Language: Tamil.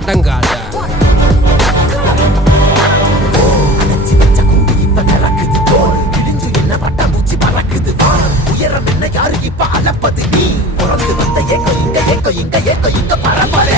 அடங்காத. உயரம் என்ன யாரு இப்ப அளப்பது நீ பிறந்து வந்த ஏக்கம் இங்க ஏக்கம் இங்க ஏக்கம் இங்க பரம்பரை